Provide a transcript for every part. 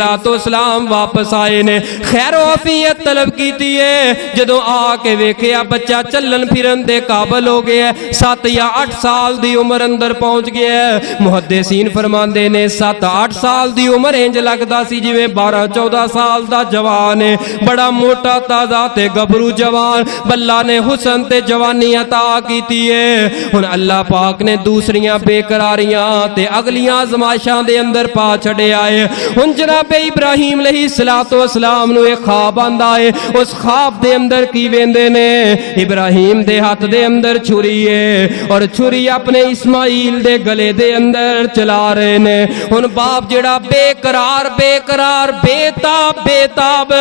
तो सलाम वापस आए ने खैर आफियत तलब की है। जदों आके वेखिया बच्चा चलन फिरन दे काबल हो गया, 7 या 8 साल दी उम्र अंदर पहुंच गया। मुहद्दिसीन फरमांदे ने 7-8 साल दी उम्र इंज लगदा सी जिवें 12-14 साल दा जवान है, बड़ा मोटा ताजा ते गबरू जवान। बल्ला ने हुसन ते जवानी अता कीती है। हुण अल्लाह पाक ने दूसरियां बेकरारियां ते अगलियां आजमाइशां दे अंदर पा छड़िया है। हुण जनाब इब्राहिम अलैहिस्सलाम नूं एक ख्वाब आंदा है। उस ख्वाब दे अंदर की वेंदे ने, इब्राहिम दे हाथ दे अंदर छुरी है और छुरी अपने इस्माइल दे गले दे अंदर चला रहे ने। हुण बाप जेड़ा बेकरार बेकरार बेताब बेताब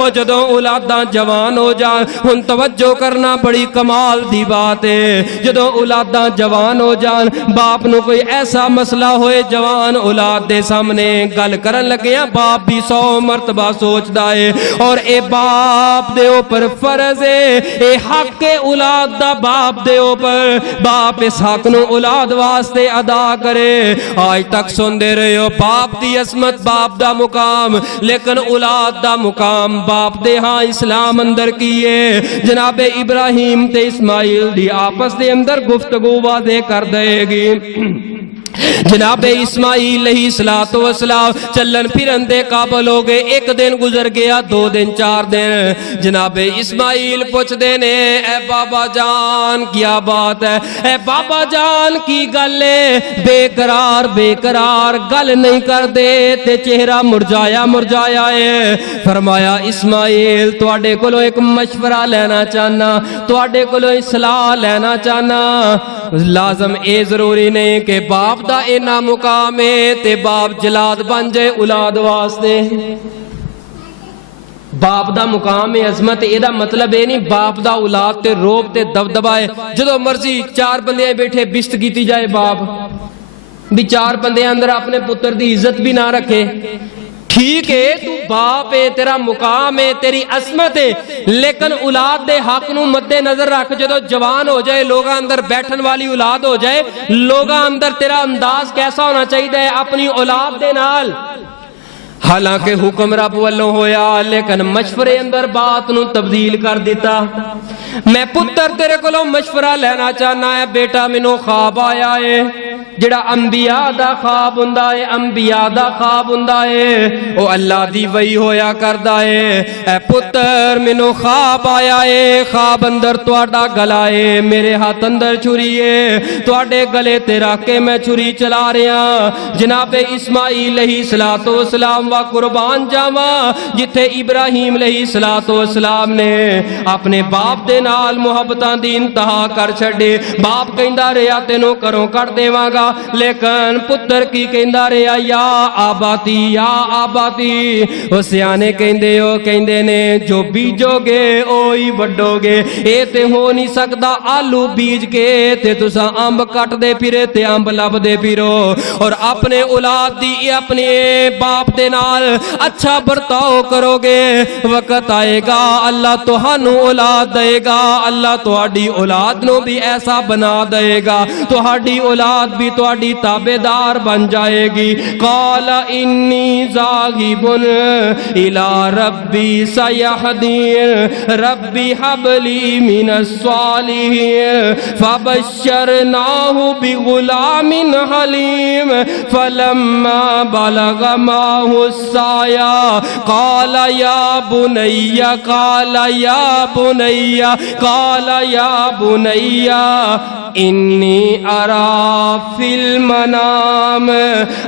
और जदों औलादां जवान हो जान, हुण तवज्जो करना बड़ी कमाल दी बात है। जदों औलादां जवान हो जान, बाप नूं कोई ऐसा मसला होए जवान औलाद दे सामने गल करन लग्या, बाप भी 100 मरतबा सोचदा है और ए बाप दे ऊपर फर्ज है, ए हक है औलाद दा बाप दे ऊपर। बाप इस हक नूं औलाद वास्ते अदा करे। आज तक सुनते रहे हो बाप दी असमत, बाप दा मुकाम, लेकिन औलाद दा मुकाम बाप दे हाँ इस्लाम अंदर की है। जनाबे इब्राहिम ते इस्माइल दी आपस दे अंदर गुफ्तगू वादे कर देगी। जनाबे इस्माइल अलैहिस्सलाम चलन फिरन दे काबल हो गए। एक दिन गुजर गया, 2 दिन 4 दिन। जनाबे इस्माइल पूछते ने, ए बाबा जान क्या बात है, ए बाबा जान की गल है, बेकरार बेकरार गल नहीं कर दे ते चेहरा मुरझाया मुरझाया है। फरमाया इस्माइल तुहाडे कोलों एक मशवरा लेना चाहना, तुहाडे कोलों सलाह लेना चाहना। लाजम ए जरूरी नहीं कि बाप दा इना मुकाम है ते बाप जलाद बन जाए औलाद वास्ते। बाप दा मुकाम है अजमत, एदा मतलब ये नहीं बाप दा औलाद ते रोब ते दबदबा है। जदों मर्जी 4 बंदे बैठे बिस्त की जाए, बाप भी 4 बंदे अंदर अपने पुत्र की इज्जत भी ना रखे। ठीक है तू बाप है, तेरा मुकाम है, तेरी असमत है, लेकिन औलाद दे हक नूं मद्दे नजर रख। जदों जवान हो जाए, लोगां अंदर बैठन वाली औलाद हो जाए, लोगां अंदर तेरा अंदाज कैसा होना चाहिए अपनी औलाद दे नाल। हालांकि हुक्म रब वालों होया, लेकिन मशवरे अंदर बात नूं तब्दील कर दिता। मैं पुत्र तेरे कोलों मशवरा लेना चाहना है। बेटा मैनू ख्वाब आया है, जिहड़ा अंबिया दा ख्वाब हुंदा है, अंबिया दा ख्वाब हुंदा है, ओ अल्लाह दी वही होया करदा है। ए पुत्र मैनू ख्वाब आया है, ख्वाब अंदर तुहाडा गला है, मेरे हाथ अंदर छुरी है, तुहाडे गले ते रख के मैं छुरी चला रहा। जनाबे इस्माइल अलैहिस्सलाम वा कुर्बान जावा, जिथे इब्राहिम अलैहिस्सलाम ने अपने बाप दे नाल मुहब्बतां दी इंतहा कर छड्डी। बाप कहंदा रहा तेनों घरों कढ देवांगा, लेकिन पुत्र की कहंदा रहा या आबाती या आबाती। ओ सियाने कहंदे ने जो बीजोगे ओही वड्डोगे। ये ते हो नहीं सकदा आलू बीज के ते तुसा अंब कटदे फिरे ते अंब लभदे फिरो। और अपने औलाद दी अपने बाप दे नाल अच्छा बर्ताव करोगे, वक्त आएगा अल्लाह तुहानू औलाद देगा, अल्लाह तुहाडी औलाद नू भी ऐसा बना देगा, तुहाडी औलाद भी तुहाडी ताबेदार बन जाएगी। काला इन्नी ज़ाहिबुन इला रब्बी सयहदीन रब्बी हबली मिनस सालिहीन फबश्शरनाहु बिगुलामिन हलीम फलम्मा बलग माहु साया काला या बुनैया काला या बुनैया काला या बुनैया इन्नी अरा फिल मनाम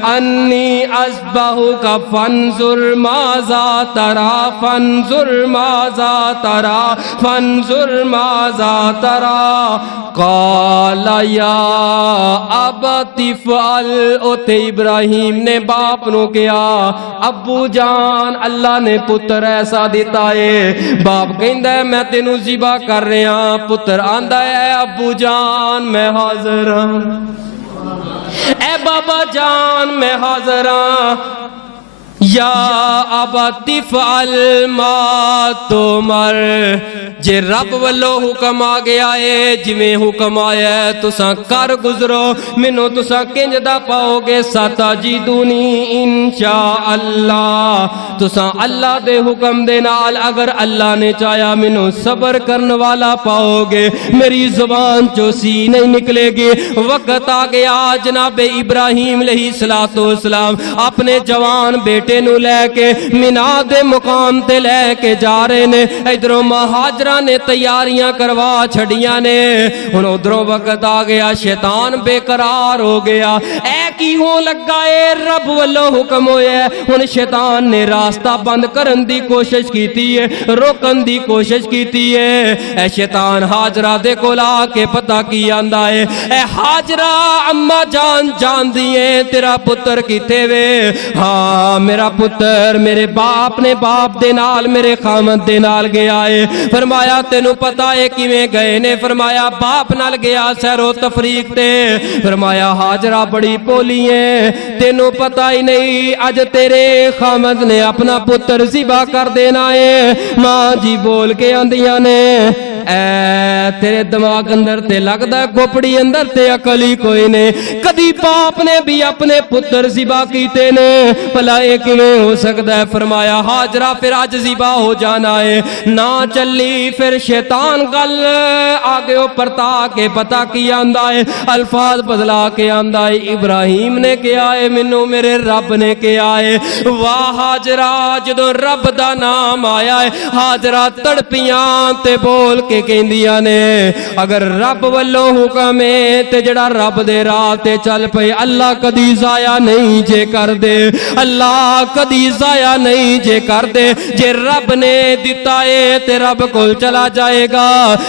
अन्नी अस्बहु का फंजुर माजा तरा फंजुर माजा तरा फंजुर माजा तरा काला या अबतिफअल। ओते इब्राहिम ने बाप नु कहा अबू जान अल्लाह ने पुत्र ऐसा दिता है। बाप कहंदा है मैं तेनू ज़िबा कर रहा। पुत्र आंदा है अबू जान मैं हाजिर हाँ, ए बाबा जान मैं हाजिर हाँ। या अबती फअल मा तुमर। जे रब वालों हुक्म आ गया है, जिवें हुक्म आया है तुसा कर गुजरो, मैनू तुसा किंजदा पाओगे। सताजिदूनी इंशा अल्लाह, तुसा अल्लाह दे हुक्म दे नाल अगर अल्लाह ने चाया मैनू सबर करने वाला पाओगे। मेरी जुबान चो सी नहीं निकलेगी। वक्त आ गया जनाबे इब्राहिम अलैहिस्सलाम अपने जवान बेटे नू लैके मिना दे मुकाम ते लैके जा रहे ने। इधरों महाजरा ने तैयारियां करवा छड़ियां ने। हुण उधरों वक्त आ गया, शैतान बेकरार हो गया। ऐ की हो लगा है, रब वालों हुक्म होया। हुण शैतान ने रास्ता बंद करन दी कोशिश कीती है, रोकन दी कोशिश कीती है। ऐ शैतान हाजरा दे कोल आके पता की आंदा है, ऐ हाजरा अम्मा जान जानदी है तेरा पुत्र किथे वे? हाँ मेरा पुत्र मेरे बाप ने बाप दे नाल मेरे खामद दे नाल गया है। फरमाया तेनू पता है किवें गए ने? फरमाया बाप नाल गया सैरो तफरीक ते। फरमाया हाजरा बड़ी भोली है, तेनू पता ही नहीं अज तेरे खामद ने अपना पुत्र ज़िबा कर देना है। मां जी बोल के आंदियां ने, ऐ तेरे दिमाग अंदर ते लगदा खोपड़ी अंदर ते अकल ही कोई ने। कदी बाप ने भी अपने पुत्र ज़िबा कीते ने, भला ये किवें हो सकता है? फरमाया हाजरा फिर अज ज़िबा हो जाना है ना चली। फिर शैतान गल आगे परता के पता की आंदा है, अल्फाज बदला के आंदा है, इब्राहिम ने कहा है मैनू मेरे रब ने कहा है। वाह हाजरा जदों रब दा नाम आया है, हाजरा तड़पियां ते बोल के कहंदियां ने अगर रब वालों हुक्म है ते जड़ा रब दे राह ते चल पे, अल्लाह कदी जाया नहीं जे कर दे, अल्लाह कदी जाया नहीं जे कर दे। जे रब ने दिता है ते रब कोल चला जाएगा।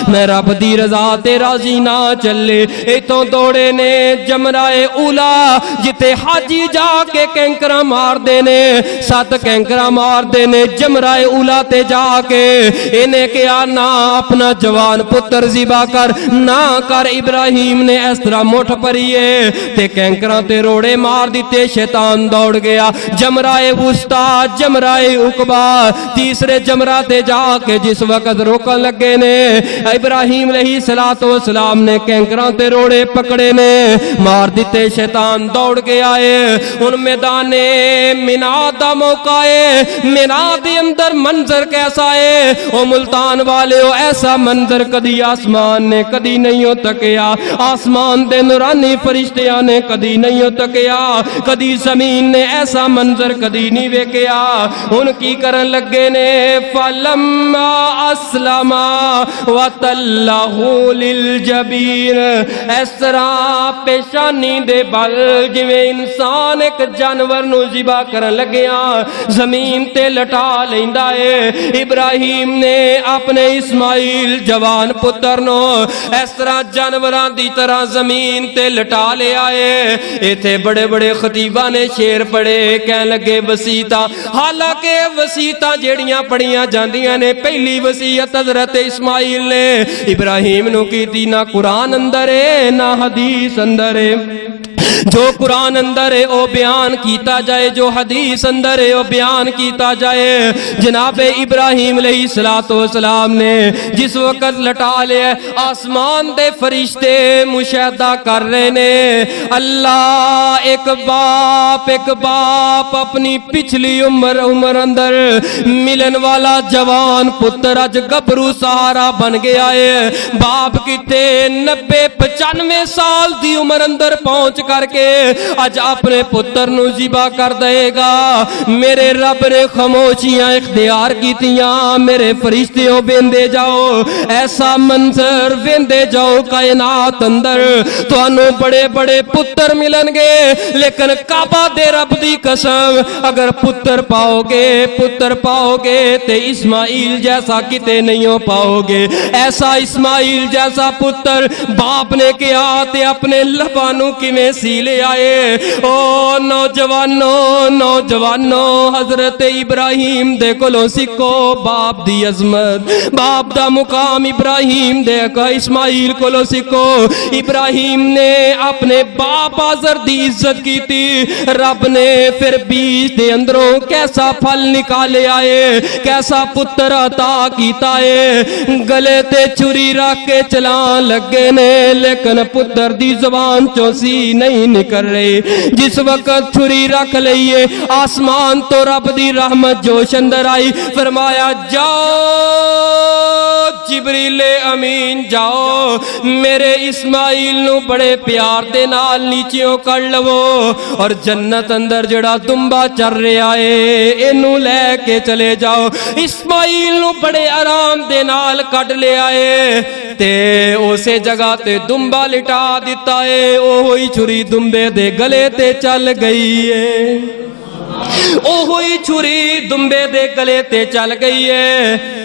मैं रब दी रजा ते राजी ना चले। इतों दौड़े ने जमराए उला जिथे हाजी जाके कैंकरा मारदे ने, 7 कैंकरा मारदे ने जमराए उला ते जाके। इन्हें कहा ना अपना जवान पुत्र ज़िबा कर, ना कर। इब्राहिम ने इस तरह मुठ भरीए ते कैंकरा ते रोड़े मार दिते। शैतान दौड़ गया। जमराए वुस्ता जमराए उकबा तीसरे जमरा ते जाके जिस वक्त रोकन लगे ने, इब्राहिम अलैहिस्सलाम ने कैंकरा ते रोड़े पकड़े ने, मार दिते। शैतान दौड़ गया है। हुण मैदाने मिना दा मौका है। मिना दे अंदर मंजर कैसा है? ओ मुल्तान वाले हो, ऐसा मंजर कदी आसमान ने कदी नहीं हो तकिया। आसमान दे नूरानी फरिश्तियां ने कदी नहीं हो तकिया। कदी जमीन ने ऐसा मंजर कदी नहीं वेखिया। हुण की करन लगे ने? फलम्मा अस्लमा वतल्लहु लिल जबीन। इस तरह पेशानी दे बल जिवें इंसान एक जानवर नूं ज़िबा करन लग्या जमीन ते लटा लैंदा है। इब्राहिम ने अपने इस्माइल जवान पुत्र नो इस तरह जानवरां दी तरह जमीन ते लटा लिया है। इथे बड़े बड़े खतीबा ने शेर पढ़े, कह लगे वसीयता। हालांकि वसीयता जेड़ियां पढ़ियां जांदियां ने, पहली वसीयत हज़रत इस्माइल ने इब्राहिम नू कीती, ना कुरान अंदर है ना हदीस अंदर है। जो कुरान अंदर है वो बयान किया जाए, जो हदीस अंदर है वो बयान किया जाए। जनाबे इब्राहिम अलैहिस्सलाम ने जिस वक्त लटा लिया, आसमान दे फरिश्ते मुशाहदा कर रहे ने। अल्लाह एक बाप अपनी पिछली उम्र अंदर मिलन वाला जवान पुत्र अज गबरू सहारा बन गया है। बाप किते 90-95 साल दी उम्र अंदर पहुंच करके अज अपने पुत्र नू ज़िबा कर देगा। मेरे रब ने खामोशियां इख्तियार कीतियां। मेरे फरिश्तियों वेंदे जाओ, ऐसा मंजर वेंदे जाओ कायनात अंदर तुहानू बड़े बड़े पुत्र मिलनगे, लेकिन काबा दे रब दी कसम अगर पुत्र पाओगे ते इस्माइल जैसा किते नहीं हो पाओगे। ऐसा इस्माइल जैसा पुत्र बाप ने कहा ते अपने लबानू किवें सी ले आए। ओ नौजवानों हजरत इब्राहिम दे कोलों सीखो बाप दी अजमत, बाप दा मुकाम इब्राहिम दे इस्माइल कोलों सीखो। इब्राहिम ने अपने बाप आज़र दी इज्जत की थी, रब ने फिर बीज दे अंदरों कैसा फल निकाले आए, कैसा पुत्र अता कीता है। गले ते छुरी रख के चलान लगे ने, लेकिन पुत्र दी जुबान चों सी नहीं निकल रही। जिस वक्त छुरी रख लईए आसमान तो रब दी रहमत जोश अंदर आई, फरमाया जाओ जिब्रीले अमीन जाओ मेरे इस्माइल नू बड़े प्यार दे नाल नीचियों कर लवो, और जन्नत अंदर जड़ा दुंबा चल रहा है इनू लेके चले जाओ। इस्माइल नू बड़े आराम दे नाल कट ले आए ते उसे जगह ते दुंबा लिटा दिता है। ओहो ही छुरी दुंबे दे गले ते चल गई है, ओहो ही छुरी दुंबे दे गले ते चल गई है।